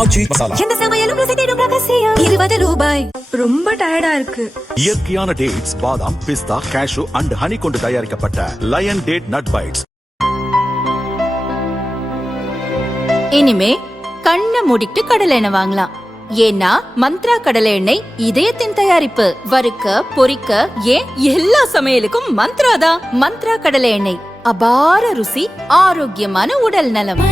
ஆச்சி மசாலா. எந்த சமையலும் ருசி தேடும் ரகசியம். 20 ரூபாய். ரொம்ப டயர்டா இருக்கு. இயற்கையான டேட்ஸ், பாதாம், பிஸ்தா, கேஷு அண்ட் ஹனி கொண்டு தயாரிக்கப்பட்ட லயன் டேட் நட் பைட்ஸ். இனிமே கண்ணை மூடிட்டு கடலை எண்ணெய் வாங்கலாம். ஏன்னா மந்த்ரா கடலை எண்ணெய் இதயத்தின் தயாரிப்பு. வறுக்க, பொரிக்க, ஏன் எல்லா சமையலுக்கும் மந்த்ரா தான். மந்த்ரா கடலை எண்ணெய், அபார ருசி, ஆரோக்கியமான உடல் நலம்.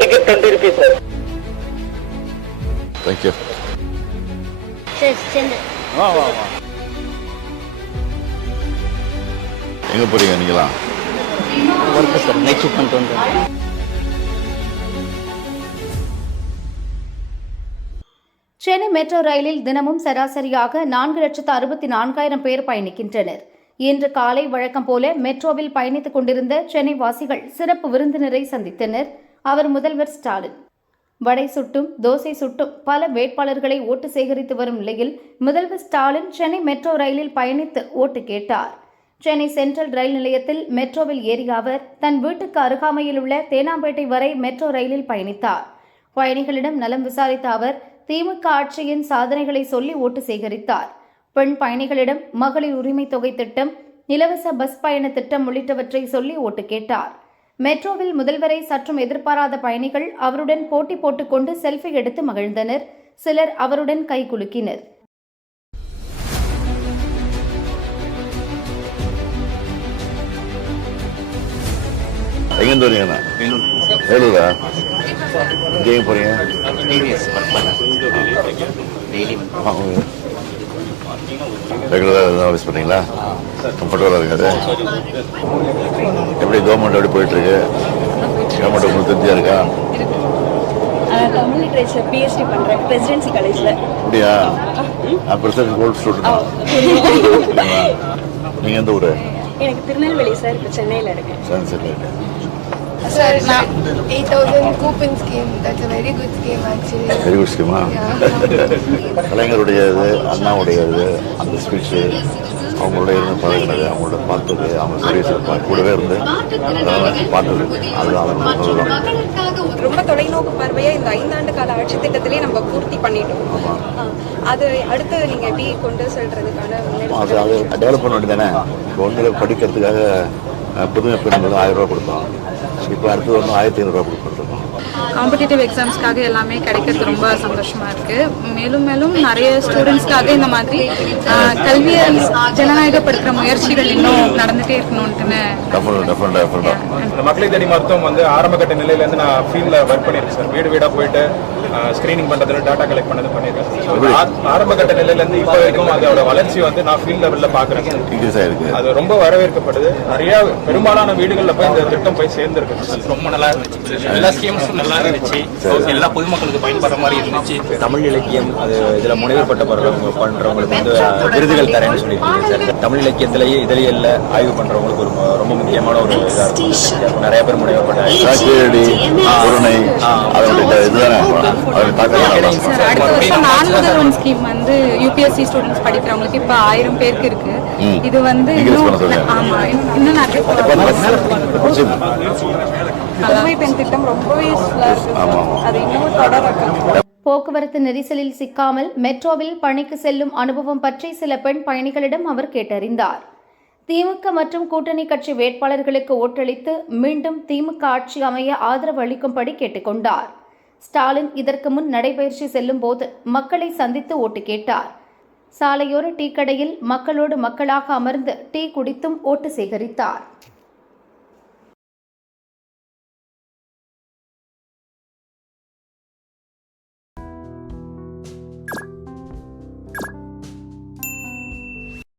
Ticket 20 rupees, sir. Thank you. Sir, send it. எங்க போறீங்க நீங்களா? ஒர்க் சார், நைட் ஷிஃப்ட் பண்ணிட்டு வந்தேன். சென்னை மெட்ரோ ரயிலில் தினமும் சராசரியாக 4,64,000 பேர் பயணிக்கின்றனர். இன்று காலை வழக்கம் போல மெட்ரோவில் பயணித்துக் கொண்டிருந்த சென்னை வாசிகள் சிறப்பு விருந்தினரை சந்தித்தனர். அவர் முதல்வர் ஸ்டாலின். வடை சுட்டும் தோசை சுட்டும் பல வேட்பாளர்களை ஓட்டு சேகரித்து வரும் நிலையில் முதல்வர் ஸ்டாலின் சென்னை மெட்ரோ ரயிலில் பயணித்து ஓட்டு கேட்டார். சென்னை சென்ட்ரல் ரயில் நிலையத்தில் மெட்ரோவில் ஏறிய அவர் தன் வீட்டுக்கு அருகாமையில் உள்ள தேனாம்பேட்டை வரை மெட்ரோ ரயிலில் பயணித்தார். பயணிகளிடம் நலம் விசாரித்த அவர் திமுக ஆட்சியின் சாதனைகளை சொல்லி ஓட்டு சேகரித்தார். பெண் பயணிகளிடம் மகளிர் உரிமை தொகை திட்டம், இலவச பஸ் பயண திட்டம் உள்ளிட்டவற்றை சொல்லி ஓட்டு கேட்டார். மெட்ரோவில் முதல்வரை சற்றும் எதிர்பாராத பயணிகள் அவருடன் போட்டி போட்டுக்கொண்டு செல்ஃபி எடுத்து மகிழ்ந்தனர். சிலர் அவருடன் கை குலுக்கினர். எங்கேருந்து வரீங்கண்ணா? வேலூரா? எங்கேயும் போறீங்க? ரெகுலராக ஆஃபீஸ் பண்ணீங்களா? கம்ஃபர்டபுளாக இருக்காது? எப்படி கவர்மெண்ட் எப்படி போயிட்டு இருக்கு? கவர்மெண்ட் உங்களுக்கு திருப்தியா இருக்கா? தமிழ் லிட்ரேச்சர் பிஹெச்டி பண்றேன் பிரசிடென்சி காலேஜ்ல. அப்படியா? Presidency gold student. நீங்க எந்த ஊரு? எனக்கு திருநெல்வேலி சார், இப்போ சென்னையில் இருக்கேன். சரி. Sir, 8,000 coupon scheme. That's a very good scheme actually. Very good ஸ்கீமா? கலைஞருடையது, அண்ணாவுடையது, அந்த ஸ்பீச்சு, அவங்களோட இருந்து பழகினது, அவங்களோட பார்த்தது, அவங்க சர்வீஸ் கூடவே இருந்து பார்த்தது, அதுதான் ரொம்ப தொலைநோக்கு பார்வையை இந்த 5 ஆண்டு கால ஆட்சி திட்டத்திலே நம்ம பூர்த்தி பண்ணிட்டோம். அது அடுத்து நீங்க எப்படி கொண்டு செல்றதுக்கான அது டெவலப் பண்ண வேண்டியதானே. இப்போ வந்து படிக்கிறதுக்காக புதுமை பெண்கள் 1000 ரூபா கொடுத்தோம். இப்போ அடுத்தது வந்து 1500 ரூபா கொடுத்துருக்கோம். காம்படிட்டிவ் எக்ஸாம்ஸ்க்காக எல்லாமே கிடைக்கிறது ரொம்ப சந்தோஷமா இருக்கு. மேலும் மேலும் நிறைய ஸ்டூடெண்ட்ஸ்க்காக இந்த மாதிரி கல்வியை ஜனநாயகப்படுத்துற முயற்சிகள் இன்னும் நடந்துட்டே இருக்கணும்னு. இந்த மக்களை தேடி மருத்துவம் வந்து ஆரம்ப கட்ட நிலையில இருந்து நான் ஃபீல்ட்ல ஒர்க் பண்ணிருக்கேன் சார். வீடு வீடா போயிட்டு ஸ்கிரீனிங் பண்றது, டாட்டா கலெக்ட் பண்ணது பண்ணிருக்கேன். ஆரம்ப கட்ட நிலையில இருந்து இப்போ வரைக்கும் அதோட வளர்ச்சி வந்து நான் ஃபீல்ட் லெவல்ல பாக்குறேன். அது ரொம்ப வரவேற்கப்படுது. நிறைய பெரும்பாலான வீடுகள்ல போய் இந்த திட்டம் போய் சேர்ந்திருக்கு. ரொம்ப நல்லா இருந்துச்சு. எல்லா ஸ்கீம்ஸும் நல்லா இருந்துச்சு. எல்லா பொதுமக்களுக்கு பயன்படுற மாதிரி இருந்துச்சு. தமிழ் இலக்கியம் அது இதுல முனைவர் பட்ட பண்றவங்களுக்கு வந்து விருதுகள் தரேன்னு சொல்லியிருக்கீங்க சார். தமிழ் இலக்கியத்திலேயே இதழியல்ல ஆய்வு பண்றவங்களுக்கு ஒரு ரொம்ப முக்கியமான ஒரு இதா இருக்கு. நிறைய பேர் முனைவர் பட்ட அடுத்த வருஷம் நான் முதல்வன் ஸ்கீம் வந்து யூபிஎஸ்சி ஸ்டூடெண்ட்ஸ் படிக்கிறவங்களுக்கு இப்ப 1000 பேருக்கு இருக்கு. இது வந்து ஆமா இன்னும் நிறைய புதுமை பெண் திட்டம் ரொம்பவே அது இன்னும் தொடரட்டும். போக்குவரத்து நெரிசலில் சிக்காமல் மெட்ரோவில் பணிக்கு செல்லும் அனுபவம் பற்றி சில பெண் பயணிகளிடம் அவர் கேட்டறிந்தார். திமுக மற்றும் கூட்டணி கட்சி வேட்பாளர்களுக்கு ஓட்டளித்து மீண்டும் திமுக ஆட்சி அமைய ஆதரவு அளிக்கும்படி கேட்டுக்கொண்டார். ஸ்டாலின் இதற்கு முன் நடைபயிற்சி செல்லும் போது மக்களை சந்தித்து ஓட்டு கேட்டார். சாலையோர டீ கடையில் மக்களோடு மக்களாக அமர்ந்து டீ குடித்தும் ஓட்டு சேகரித்தார்.